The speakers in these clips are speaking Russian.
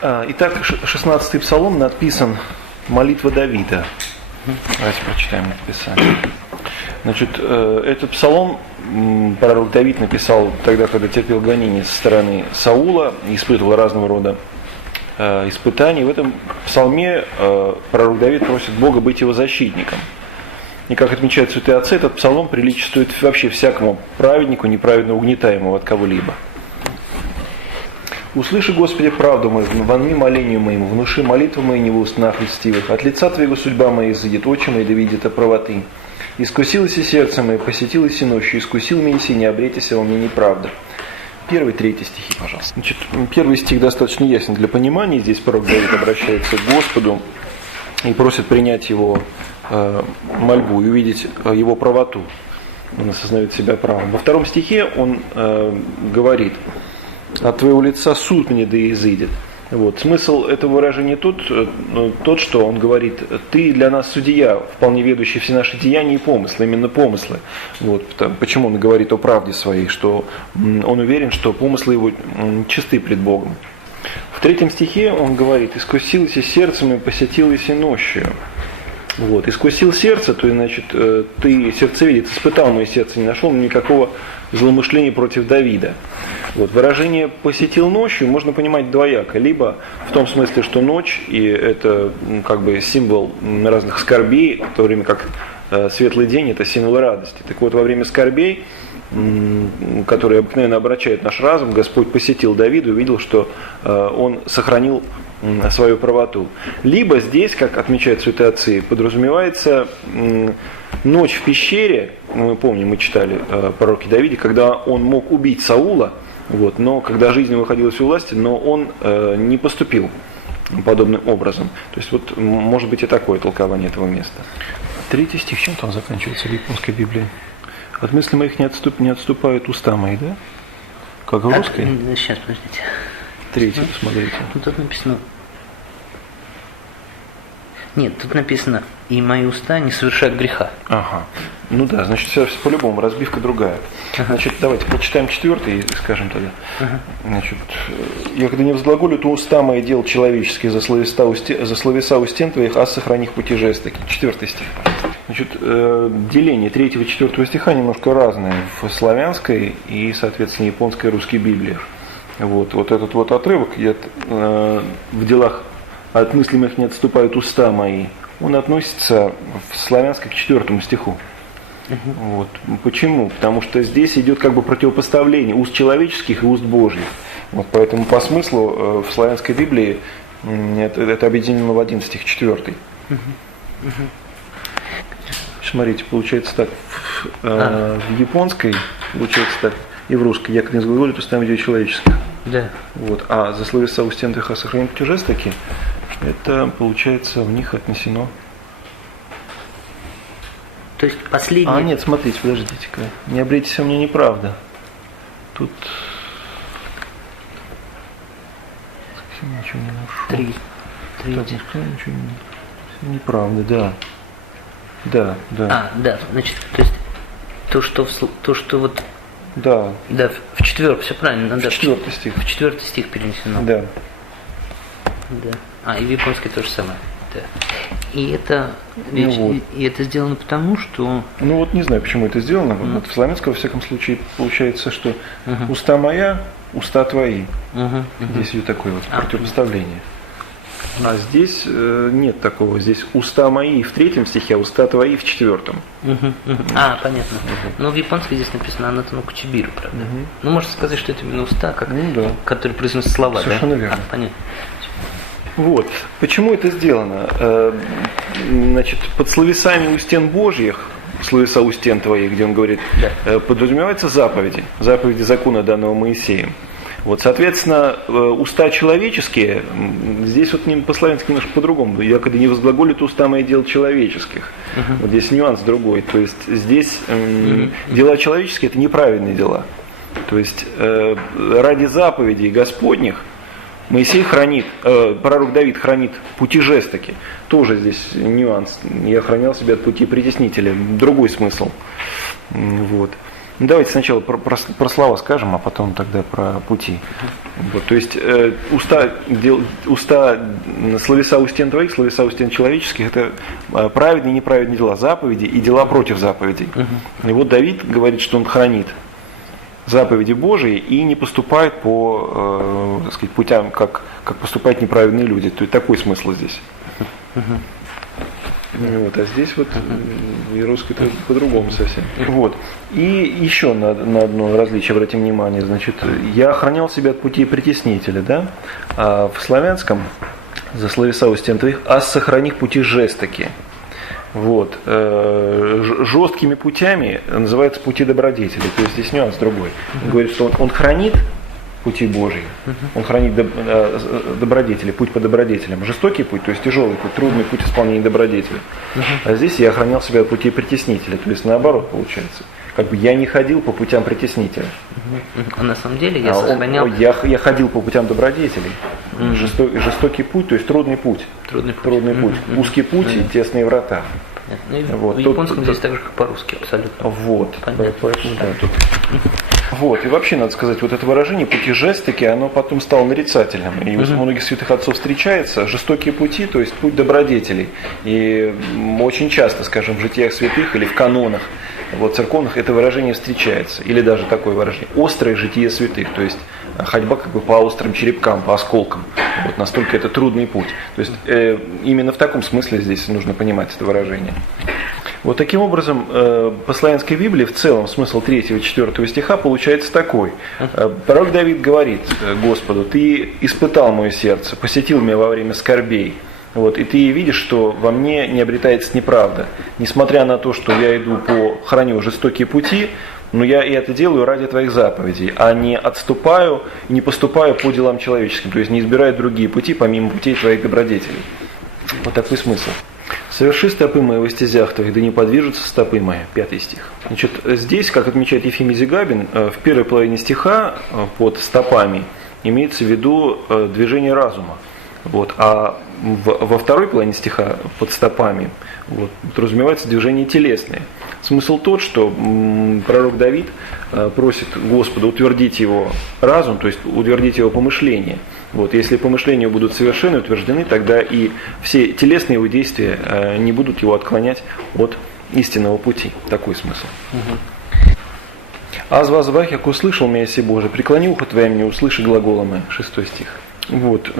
Итак, 16-й псалом написан «Молитва Давида». Давайте прочитаем это писание. Значит, этот псалом пророк Давид написал тогда, когда терпел гонения со стороны Саула, испытывал разного рода испытаний. В этом псалме пророк Давид просит Бога быть его защитником. И как отмечают святые отцы, этот псалом приличествует вообще всякому праведнику, неправедно угнетаемому от кого-либо. «Услыши, Господи, правду мою, вонми молению моему, внуши молитву мою не в устнах льстивых. От лица Твоего судьба моя изыдет, очи мои да видят о правоты. Искусилось и сердце мое, посетилось и ночью, искусил меня и не обретися во мне неправда». 1-3 стихи, пожалуйста. Значит, первый стих достаточно ясен для понимания. Здесь пророк Давид обращается к Господу и просит принять его мольбу и увидеть его правоту. Он осознает себя правым. Во 2 стихе он говорит: «От твоего лица суд мне да изыдет». Вот. Смысл этого выражения тот, что он говорит: ты для нас судья, вполне ведущий все наши деяния и помыслы, именно помыслы. Вот. Почему он говорит о правде своей, что он уверен, что помыслы его чисты пред Богом. В 3 стихе он говорит: «Искусилось и сердцем, и посетилось и нощью». Вот. «Искусил сердце», то значит, ты сердцевидец, испытал мое сердце, не нашел никакого злоумышления против Давида. Вот. Выражение «посетил ночью» можно понимать двояко. Либо в том смысле, что ночь, и это как бы символ разных скорбей, в то время как светлый день – это символ радости. Так вот, во время скорбей, которые обыкновенно обращают наш разум, Господь посетил Давида и увидел, что он сохранил свою правоту. Либо здесь, как отмечают святые отцы, подразумевается ночь в пещере. Мы помним, мы читали о пророке Давиде, когда он мог убить Саула, вот, но когда жизнь выходила из его власти, но он не поступил подобным образом. То есть вот может быть и такое толкование этого места. 3 стих, чем там заканчивается в японской Библии? «От мыслей моих не отступают уста мои», да? Как в русской? Сейчас, подождите. 3, посмотрите. Тут написано... Нет, тут написано: «И мои уста не совершают греха». Ага. Ну да, значит, все по-любому, разбивка другая. Значит, давайте прочитаем 4 и скажем тогда. Значит, «Я когда не возглаголю, то уста мои дел человеческие, за словеса у стен твоих, а сохрани их пути жестоки». 4 стих. Значит, деление 3 и 4 стиха немножко разное в славянской и, соответственно, японской и русской Библиях. Вот этот вот отрывок в делах «от мыслей моих не отступают уста мои», он относится в славянской к 4 стиху. Вот. Почему? Потому что здесь идет как бы противопоставление уст человеческих и уст Божьих. Вот поэтому по смыслу в славянской Библии это объединено в 1 стих 4. Смотрите, получается так, в японской получается так, и в русской: «Я как не сглаголю, то устами дел человеческих». Да. Вот. А за словеса у стен твоих сохранить пути жестоки, это получается в них отнесено. То есть последний... Нет, смотрите, подождите-ка. «Не обрейтесь во мне неправда». Тут ничего не нашел. 3. Ничего не... Неправда, да. Да. Да, значит, то есть то, что вот... Да. Да, в 4, все правильно. В 4 стих. В 4 стих перенесено. Да. И в японской то же самое. Да. И это, и это сделано потому, что... Не знаю, почему это сделано. Вот в славянском, во всяком случае, получается, что уста моя, уста твои. Здесь идет такое вот противопоставление. А здесь нет такого. Здесь уста мои в 3 стихе, а уста твои в 4. Понятно. Но в японской здесь написано «анатану кучибиру», правда? Можно сказать, что это именно уста, которые произносят слова. Совершенно верно. Понятно. Вот. Почему это сделано? Значит, под словесами у стен Божьих, словеса у стен твоих, где он говорит, подразумеваются заповеди закона, данного Моисеем. Вот, соответственно, уста человеческие, здесь вот по-славянски немножко по-другому. «Я когда не возглаголю, то уста мои дел человеческих». Вот здесь нюанс другой. То есть здесь дела человеческие – это неправильные дела. То есть ради заповедей Господних Моисей хранит, пророк Давид хранит пути жестоки. Тоже здесь нюанс. «Я охранял себя от пути притеснителя». Другой смысл. Вот. Ну, давайте сначала про слова скажем, а потом тогда про пути. Вот, то есть словеса у стен твоих, словеса у стен человеческих, это праведные и неправедные дела, заповеди и дела против заповедей. И вот Давид говорит, что он хранит заповеди Божии и не поступает по, так сказать, путям, как поступают неправедные люди. То есть такой смысл здесь. Вот, а здесь вот и русский по-другому совсем. Вот. И еще на одно различие обратим внимание. Значит, я охранял себя от путей притеснителя, да? А в славянском за словеса у стен твоих, а сохраних пути жестоки. Вот. Жесткими путями называются пути добродетели. То есть здесь нюанс другой. Он говорит, что он хранит пути Божьи, он хранит добродетели, путь по добродетелям. Жестокий путь, то есть тяжелый путь, трудный путь исполнения добродетели. А здесь я охранял себя от путей притеснителя, то есть наоборот получается. Как бы я не ходил по путям притеснителя. А на самом деле я сохранял... Я ходил по путям добродетелей. Жестокий путь, то есть трудный путь. Трудный путь. Узкий путь и тесные врата. Вот. В японском здесь так же, как по-русски, абсолютно. Вот. Поэтому, да, тут... Вот, и вообще, надо сказать, вот это выражение «пути жестоки», оно потом стало нарицательным. И у многих святых отцов встречается жестокие пути, то есть путь добродетелей. И очень часто, скажем, в житиях святых или в канонах вот, церковных это выражение встречается. Или даже такое выражение «острое житие святых», то есть ходьба как бы по острым черепкам, по осколкам. Вот настолько это трудный путь. То есть именно в таком смысле здесь нужно понимать это выражение. Вот таким образом, по славянской Библии в целом смысл 3-4 стиха получается такой. Пророк Давид говорит Господу: «Ты испытал мое сердце, посетил меня во время скорбей, вот, и ты видишь, что во мне не обретается неправда. Несмотря на то, что я храню жестокие пути, но я и это делаю ради твоих заповедей, а не отступаю, не поступаю по делам человеческим, то есть не избираю другие пути, помимо путей твоих добродетелей». Вот такой смысл. «Соверши стопы мои во стезях твоих, да не подвижутся стопы мои». 5 стих. Значит, здесь, как отмечает Ефимий Зигабин, в первой половине стиха под стопами имеется в виду движение разума. Вот, а во второй половине стиха под стопами вот, подразумевается движение телесное. Смысл тот, что пророк Давид просит Господа утвердить его разум, то есть утвердить его помышления. Вот, если помышления будут совершенно утверждены, тогда и все телесные его действия не будут его отклонять от истинного пути. Такой смысл. «Аз возвах, як услышал меня си Боже, преклони ухо твое мне, услыши глагола моя». 6 стих. Вот,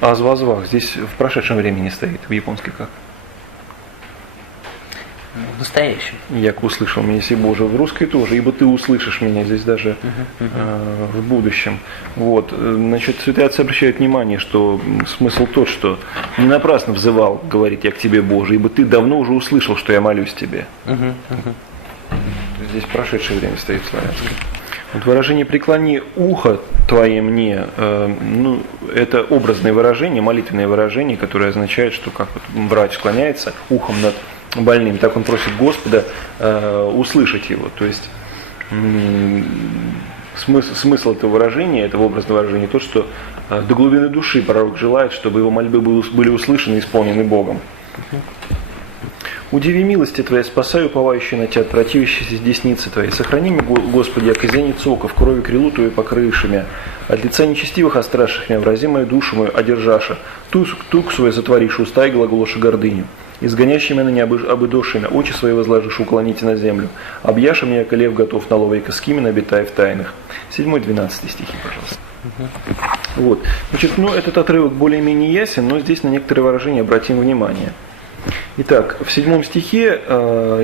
«аз возвах» здесь в прошедшем времени стоит, в японской как? В настоящем. «Як услышал меня си Боже», в русской тоже, «ибо ты услышишь меня», здесь даже в будущем. Вот, значит, святые отцы обращают внимание, что смысл тот, что не напрасно взывал, говорит я к тебе, Боже, ибо ты давно уже услышал, что я молюсь тебе. Здесь прошедшее время стоит славянское. Вот выражение «преклони ухо твое мне», это образное выражение, молитвенное выражение, которое означает, что как вот врач склоняется ухом над больным, так он просит Господа услышать его. То есть смысл этого выражения, этого образного выражения, тот, что до глубины души пророк желает, чтобы его мольбы были услышаны и исполнены Богом. «Удиви милости Твоей, спасай уповающий на Тебя, противящийся десницы Твоей. Сохрани меня, Господи, як зениц ока, в крови крилу Твою покрывши меня. От лица нечестивых остраших меня, врази мою душу мою, одержаша. Тук свой затворишь, уста и глаголоши гордыню. Изгонящий меня не обыдоши меня, очи свои возложишь, уклоните на землю. Объяша меня, яко лев готов на лове, скимин обитая в тайнах». 7-12 стихи, пожалуйста. Вот. Значит, этот отрывок более-менее ясен, но здесь на некоторые выражения обратим внимание. Итак, в 7 стихе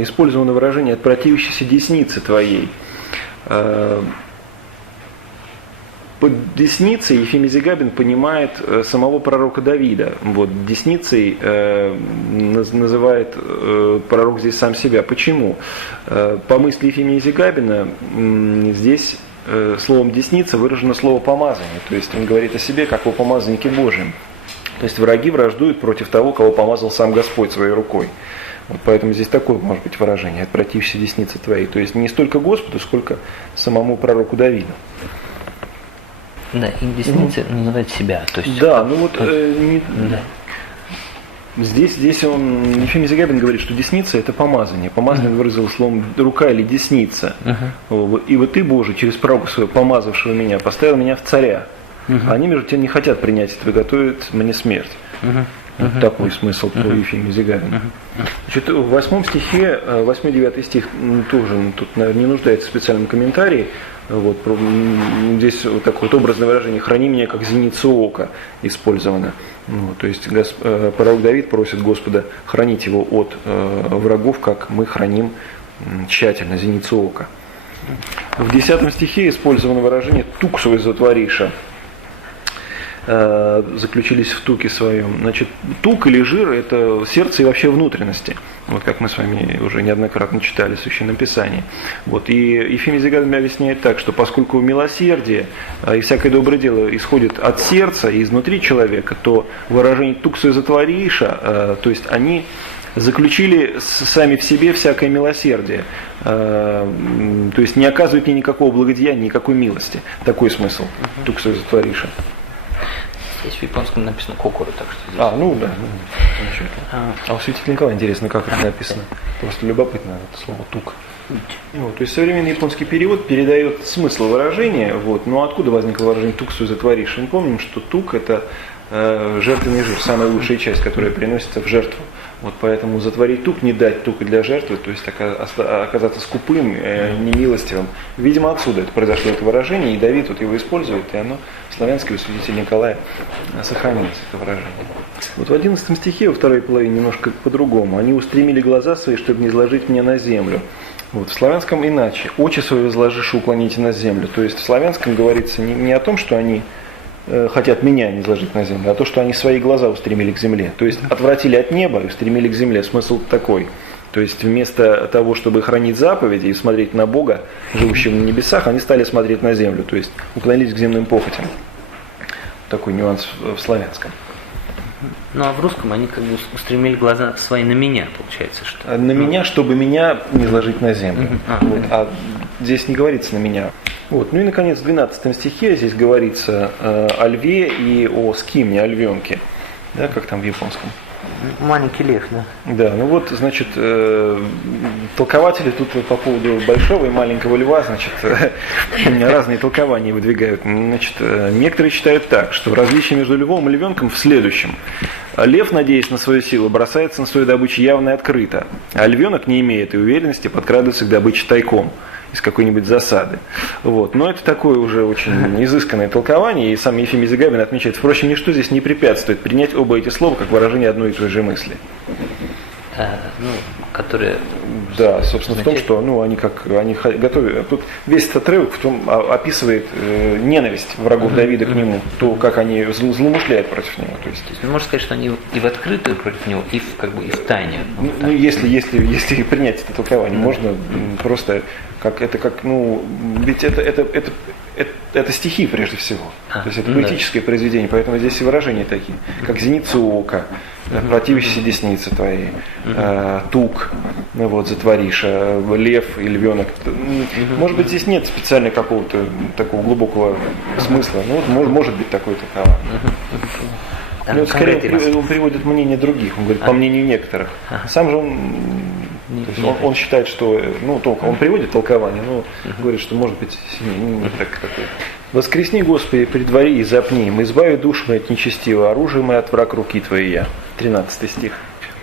использовано выражение «от противящейся десницы твоей». Под десницей Ефимий Зигабин понимает самого пророка Давида. Вот, десницей называет пророк здесь сам себя. Почему? По мысли Ефимия Зигабина здесь словом «десница» выражено слово «помазание». То есть он говорит о себе как о помазаннике Божьем. То есть враги враждуют против того, кого помазал сам Господь своей рукой. Вот поэтому здесь такое может быть выражение: «от противящейся десницы твоей». То есть не столько Господу, сколько самому пророку Давиду. Да, и десница называет себя. То есть, да, Здесь Ефимий Зигабин говорит, что десница – это помазание. Помазание он выразил словом рука или десница. И вот ты, Боже, через пророка своего, помазавшего меня, поставил меня в царя. Они, между тем, не хотят принять этого, готовят мне смерть. Вот такой смысл по Ефимию Зигабину. Значит, в 8 стихе, 8-9 стих тоже тут, наверное, не нуждается в специальном комментарии. Вот, здесь вот такое вот образное выражение «храни меня, как зеницу ока» использовано. То есть пророк Давид просит Господа хранить его от врагов, как мы храним тщательно зеницу ока. В 10 стихе использовано выражение «туксу затвориша». Заключились в туке своем. Значит, тук или жир – это сердце и вообще внутренности. Вот как мы с вами уже неоднократно читали в Священном Писании. Вот. И Ефимий Зигабин объясняет так, что поскольку милосердие и всякое доброе дело исходит от сердца и изнутри человека, то выражение «туксу затвориша», то есть они заключили сами в себе всякое милосердие, то есть не оказывают мне никакого благодеяния, никакой милости. Такой смысл «туксу затвориша». Здесь в японском написано «кокору», так что здесь... Ну да. А у святителя Николая интересно, как это написано. Просто любопытно это слово «тук». Вот, то есть современный японский перевод передает смысл выражения. Вот, но откуда возникло выражение «туксу затворишь»? Мы помним, что тук – это жертвенный жир, самая лучшая часть, которая приносится в жертву. Вот поэтому затворить тук, не дать тука для жертвы, то есть оказаться скупым, немилостивым. Видимо, отсюда это произошло, это выражение, и Давид вот его использует, и оно в славянском у святителя Николая сохранится, это выражение. Вот в 11 стихе, во второй половине, немножко по-другому. Они устремили глаза свои, чтобы не изложить меня на землю. Вот, в славянском иначе. Очи свои возложишь, уклоните на землю. То есть в славянском говорится не о том, что они хотят меня не изложить на землю, а то, что они свои глаза устремили к земле. То есть отвратили от неба и устремили к земле. Смысл такой. То есть вместо того, чтобы хранить заповеди и смотреть на Бога, живущего на небесах, они стали смотреть на землю. То есть уклонились к земным похотям. Такой нюанс в славянском. Ну а в русском они как бы устремили глаза свои на меня, получается, что. На меня, чтобы меня не изложить на землю. Вот. А здесь не говорится на меня. Вот. Ну и, наконец, в 12 стихе здесь говорится о льве и о скимне, о львенке. Да, как там в японском? Маленький лев, да. Да, ну вот, значит, толкователи тут по поводу большого и маленького льва, значит, разные толкования выдвигают. Значит, некоторые считают так, что различие между львом и львенком в следующем. Лев, надеясь на свою силу, бросается на свою добычу явно и открыто, а львенок не имеет и уверенности подкрадывается к добыче тайком из какой-нибудь засады. Вот. Но это такое уже очень изысканное толкование, и сам Ефимий Зигабин отмечает, впрочем, ничто здесь не препятствует принять оба эти слова как выражение одной и той же мысли. Которые... Да, собственно, в том, что они готовят. Тут весь этот отрывок описывает ненависть врагов Давида к нему, то, как они злоумышляют против него. То есть можно сказать, что они и в открытую против него, и в тайне. Ну, если принять это толкование, можно просто ведь это стихи прежде всего. То есть это поэтическое произведение, поэтому здесь и выражения такие, как зеницу ока, противящиеся десницы твоей, тук, затворишь, лев и львенок. Может быть, здесь нет специально какого-то такого глубокого смысла, но может быть такое толкование. Но скорее он приводит мнение других, он говорит, по мнению некоторых. Сам же он считает, что, он приводит толкование, но говорит, что может быть не так такое. «Воскресни, Господи, предвари и запни им, избави душу мою от нечестивого, оружие мое от враг руки твоей я». 13 стих.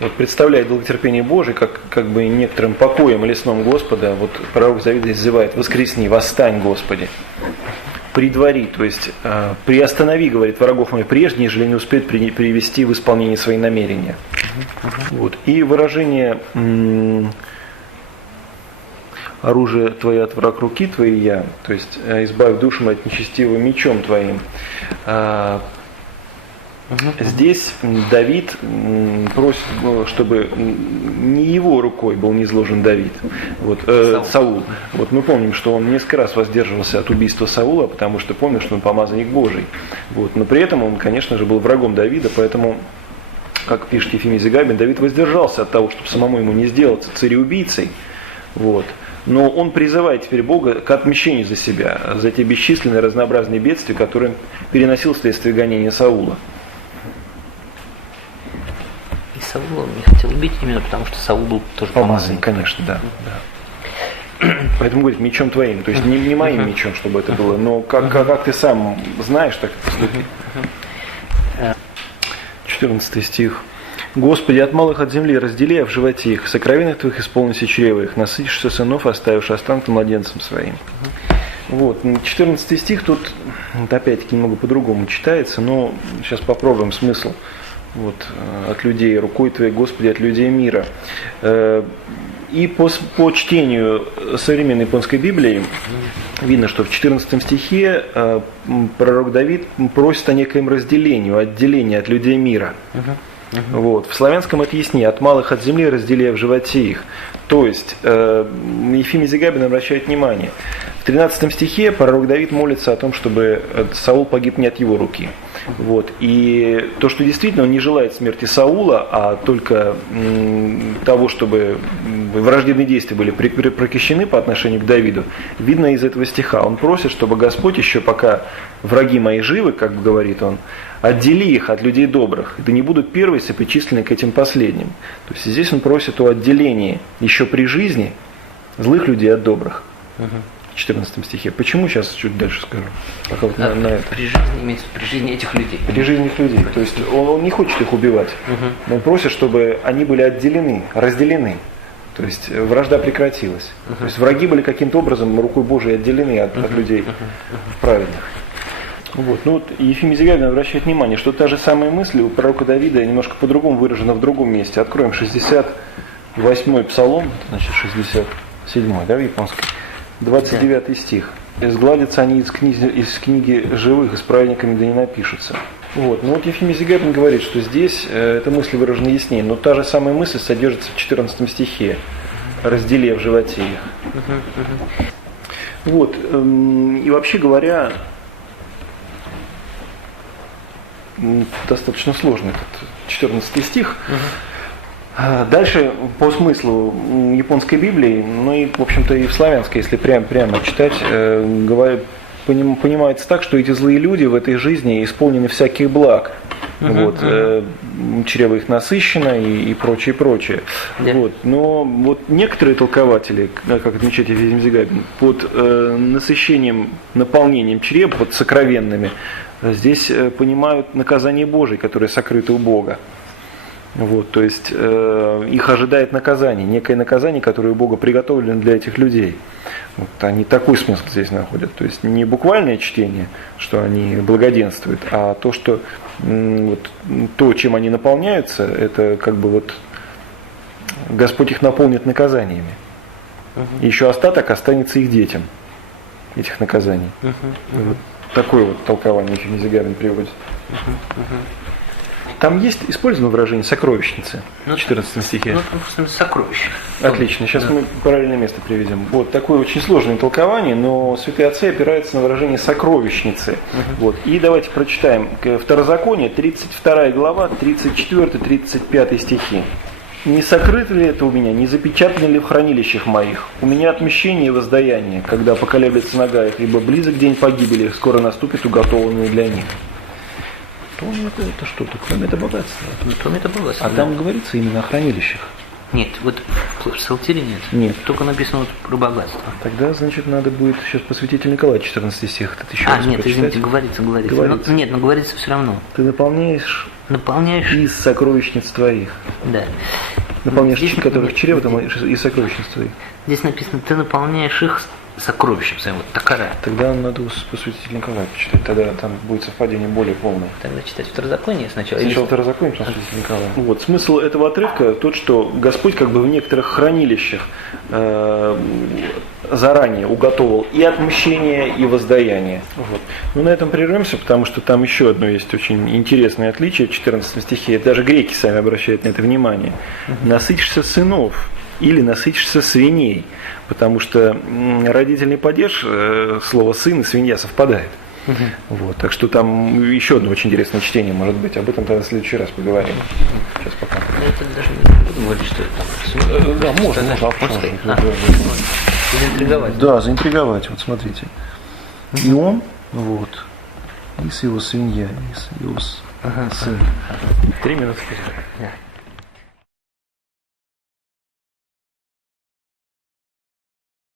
Вот представляет долготерпение Божие, как бы некоторым покоем или сном Господа, вот пророк Давид здесь называет «воскресни, восстань, Господи». Предвари, то есть приостанови, говорит, врагов моих прежде, нежели не успеют привести в исполнение свои намерения. Вот. И выражение оружие твое от враг руки твоей я, то есть избавь душу мою от нечестивого мечом твоим. Здесь Давид просит, чтобы не его рукой был низложен Давид, Саул. Вот мы помним, что он несколько раз воздерживался от убийства Саула, потому что помнил, что он помазанник Божий. Вот. Но при этом он, конечно же, был врагом Давида, поэтому, как пишет Ефимий Зигабин, Давид воздержался от того, чтобы самому ему не сделаться цареубийцей. Вот. Но он призывает теперь Бога к отмщению за себя, за те бесчисленные разнообразные бедствия, которые он переносил вследствие гонения Саула. Саула он не хотел убить именно потому, что Саул был тоже Помазанник, помазанник. конечно, да. Поэтому говорит, мечом твоим, то есть не моим мечом, чтобы это было, но как ты сам знаешь, так и поступи. 14 стих. «Господи, от малых от земли раздели, а в животе их, сокровенных твоих исполнися чрева их, насытишься сынов, оставишь останки младенцам своим». Вот, 14 стих тут, опять-таки, немного по-другому читается, но сейчас попробуем смысл. Вот, от людей, рукой твоей, Господи, от людей мира. И по чтению современной японской Библии видно, что в 14 стихе пророк Давид просит о некоем разделении, отделении от людей мира. Вот. В славянском это яснее: от малых от земли раздели в животе их. То есть Ефимий Зигабин обращает внимание, в 13 стихе пророк Давид молится о том, чтобы Саул погиб не от его руки. Вот. И то, что действительно он не желает смерти Саула, а только того, чтобы враждебные действия были прекращены по отношению к Давиду, видно из этого стиха. Он просит, чтобы Господь еще пока враги мои живы, как говорит он, отдели их от людей добрых, да не будут первые сопричислены к этим последним. То есть здесь он просит о отделении еще при жизни злых людей от добрых. В 14 стихе. Почему, сейчас чуть дальше скажу. Пока вот на это. При жизни, имеется при жизни этих людей. При жизни этих людей. То есть он не хочет их убивать. Но он просит, чтобы они были отделены, разделены. То есть вражда прекратилась. То есть враги были каким-то образом рукой Божией отделены от людей праведных. Вот. Ну вот Ефимий Зигабин обращает внимание, что та же самая мысль у пророка Давида немножко по-другому выражена в другом месте. Откроем 68-й псалом, значит 67-й, да, в японском. 29 стих. «Изгладятся они из книги живых, и с праведниками да не напишутся». Вот. Но вот Ефимий Зигабин говорит, что здесь эта мысль выражена яснее, но та же самая мысль содержится в 14 стихе, разделив в животе их. Вот. И вообще говоря, достаточно сложный этот 14 стих. Дальше по смыслу японской Библии, ну и, в общем-то, и в славянской, если прямо читать, понимается так, что эти злые люди в этой жизни исполнены всяких благ. Вот, чрево их насыщено и прочее, прочее. Вот. Но вот некоторые толкователи, как отмечает Ефимий Зигабин, под насыщением, наполнением чрева, под сокровенными, здесь понимают наказание Божие, которое сокрыто у Бога. Вот, то есть их ожидает наказание, некое наказание, которое у Бога приготовлено для этих людей. Вот, они такой смысл здесь находят. То есть не буквальное чтение, что они благоденствуют, а то, что вот, то, чем они наполняются, это как бы вот Господь их наполнит наказаниями. И еще остаток останется их детям, этих наказаний. Вот такое вот толкование Ефимий Зигабин приводит. Там есть использовано выражение «сокровищницы» в 14 стихе. Ну, там просто сокровище. Отлично, сейчас мы правильное место приведем. Вот такое очень сложное толкование, но святые отцы опираются на выражение «сокровищницы». Вот. И давайте прочитаем Второзаконие, 32 глава, 34-35 стихи. «Не сокрыто ли это у меня, не запечатано ли в хранилищах моих? У меня отмщение и воздаяние, когда поколеблется нога их, ибо близок день погибели их, скоро наступит уготованный для них». Это что-то, кроме это богатства. Кроме это богатства. А там говорится именно о хранилищах. Нет, вот в Псалтире нет. Нет. Только написано вот про богатство. Тогда, значит, надо будет сейчас по святителю Николаю 14 стих это еще раз нет, прочитать. извините, говорится. Говорится. Но говорится все равно. Ты наполняешь из сокровищниц твоих. Да. Наполняешь, Здесь, которых чрево, из сокровищниц твоих. Здесь написано, ты наполняешь их сокровищем своим, вот такара. Тогда надо по святителю Николаю почитать, тогда там будет совпадение более полное. Тогда читать Второзаконие сначала. Сначала Второзаконие, потом святитель Николай. Вот, смысл этого отрывка тот, что Господь как бы в некоторых хранилищах заранее уготовил и отмщение, и воздаяние. Вот. Но на этом прервемся, потому что там еще одно есть очень интересное отличие в 14 стихе. Даже греки сами обращают на это внимание. Насытишься сынов или насытишься свиней. Потому что родительный падеж, слово сын и свинья совпадает. Вот, так что там еще одно очень интересное чтение может быть. Об этом тогда в следующий раз поговорим. Сейчас пока. Это даже не буду говорить, что это там. Да, можно. Заинтриговать. Да, заинтриговать. Вот смотрите. И он, вот, и с его свинья, и с его сын. 3 минуты вперед.